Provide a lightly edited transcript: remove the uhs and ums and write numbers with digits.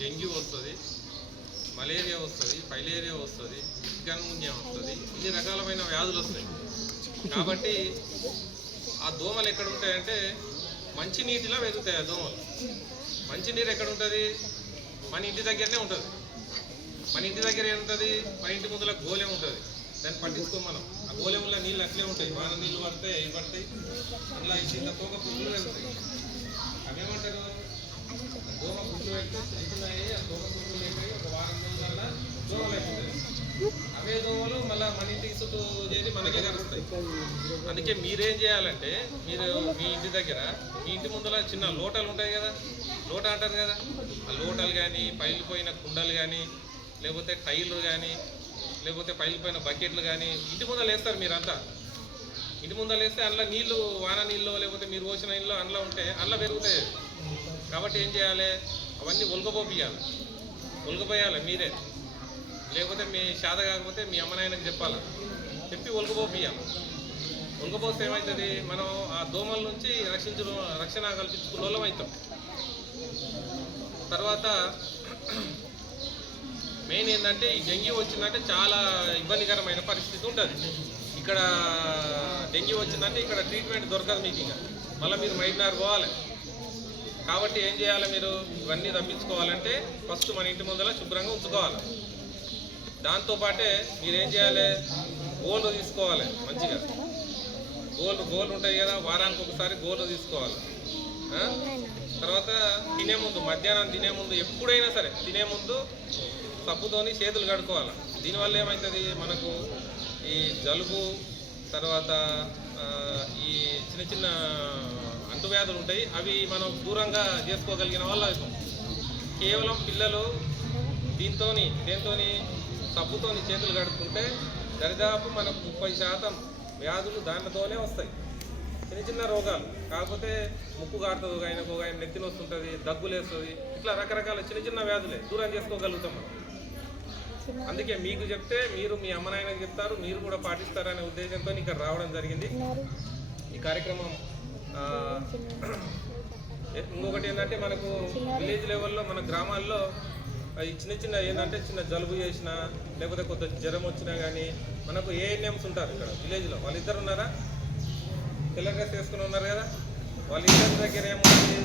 Dengue వస్తుంది, malaria వస్తుంది, filaria వస్తుంది, చికన్గున్యా వస్తుంది, ఇన్ని రకాలమైన వ్యాధులు వస్తాయి. కాబట్టి ఆ దోమలు ఎక్కడ ఉంటాయంటే మంచినీటిలో వెతుకుతాయి. ఆ దోమలు మంచినీరు ఎక్కడ ఉంటుంది? మన ఇంటి దగ్గరనే ఉంటుంది. మన ఇంటి దగ్గర ఏముంటుంది? మన ఇంటి ముందుల గోలెం ఉంటుంది. దాన్ని పట్టించుకోం మనం. ఆ గోలెంలో నీళ్ళు అట్లే ఉంటాయి. వాన నీళ్ళు పడతాయి, అవి పడతాయి, అట్లా ఇంత తోక పురుగులు వెళ్తాయి. అవేమంటారు? దోమ పురుగులు వెళ్తే చిన్నవి, ఆ తోక పురుగులు వెళ్ళి ఒక వారం రోజుల దోమలు అయిపోతాయి. అవే దోమలు మళ్ళీ మన ఇంటికి చుట్టూ చేసి మనకే కలుస్తాయి. అందుకే మీరేం చేయాలంటే, మీరు మీ ఇంటి దగ్గర మీ ఇంటి ముందుల చిన్న లోటాలు ఉంటాయి కదా, లోట అంటారు కదా, ఆ లోటాలు కానీ, పైలిపోయిన కుండలు కానీ, లేకపోతే టైర్లు కానీ, లేకపోతే పైలిపోయిన బకెట్లు కానీ ఇంటి ముందర వేస్తారు. మీరంతా ఇంటి ముందర వేస్తే అందులో నీళ్ళు, వాన నీళ్ళు లేకపోతే మీరు పోసిన నీళ్ళు అందులో ఉంటే అందులో పెరుగుతాయి. కాబట్టి ఏం చేయాలి? అవన్నీ ఒలగపోయాలి, ఒలగపోయాలి మీరే. లేకపోతే మీ శాత కాకపోతే మీ అమ్మనాయనకి చెప్పాలి, చెప్పి ఒలగపోయాలి. ఒలగపోస్తే ఏమవుతుంది? మనం ఆ దోమల నుంచి రక్షణ కల్పించుకున్న వాళ్ళం అవుతాం. తర్వాత మెయిన్ ఏంటంటే, ఈ డెంగ్యూ వచ్చిందంటే చాలా ఇబ్బందికరమైన పరిస్థితి ఉంటుంది. ఇక్కడ డెంగ్యూ వచ్చిందంటే ఇక్కడ ట్రీట్మెంట్ దొరకదు మీకు. ఇంకా మళ్ళీ మీరు మైడ్నార్ పోవాలి. కాబట్టి ఏం చేయాలి? మీరు ఇవన్నీ తప్పించుకోవాలంటే ఫస్ట్ మన ఇంటి ముందర శుభ్రంగా ఉంచుకోవాలి. దాంతోపాటే మీరేం చేయాలి? గోళ్ళు తీసుకోవాలి మంచిగా. గోళ్ళు ఉంటాయి కదా, వారానికి ఒకసారి గోళ్ళు తీసుకోవాలి. తర్వాత తినే ముందు, మధ్యాహ్నం తినే ముందు, ఎప్పుడైనా సరే తినే ముందు సబ్బుతోని చేతులు కడుక్కోవాలి. దీనివల్ల ఏమవుతుంది? మనకు ఈ జలుబు, తర్వాత ఈ చిన్న చిన్న అంటువ్యాధులు ఉంటాయి, అవి మనం దూరంగా చేసుకోగలిగిన వాళ్ళు అవుతాం. కేవలం పిల్లలు దేంతో సబ్బుతోని చేతులు కడుక్కుంటే దరిదాపు మనకు 30% వ్యాధులు దానితోనే వస్తాయి. చిన్న చిన్న రోగాలు కాకపోతే ముక్కు కాడుతుంది, ఆయన నెత్తిని వస్తుంటుంది, దగ్గులేస్తుంది, ఇట్లా రకరకాల చిన్న చిన్న వ్యాధులే దూరం చేసుకోగలుగుతాం మనం. అందుకే మీకు చెప్తే మీరు మీ అమ్మనాయనకి చెప్తారు, మీరు కూడా పాటిస్తారనే ఉద్దేశంతో ఇక్కడ రావడం జరిగింది. ఈ కార్యక్రమం ఇంకొకటి ఏంటంటే, మనకు విలేజ్ లెవెల్లో మన గ్రామాల్లో ఈ చిన్న ఏంటంటే, చిన్న జలుబు చేసినా లేకపోతే కొత్త జ్వరం వచ్చినా కానీ మనకు ఏఎన్ఎంస్ ఉంటారు ఇక్కడ విలేజ్లో. వాళ్ళిద్దరు ఉన్నారా? తెల్ల డ్రెస్ వేసుకుని ఉన్నారు కదా, వాళ్ళిద్దరి దగ్గర ఏముంది?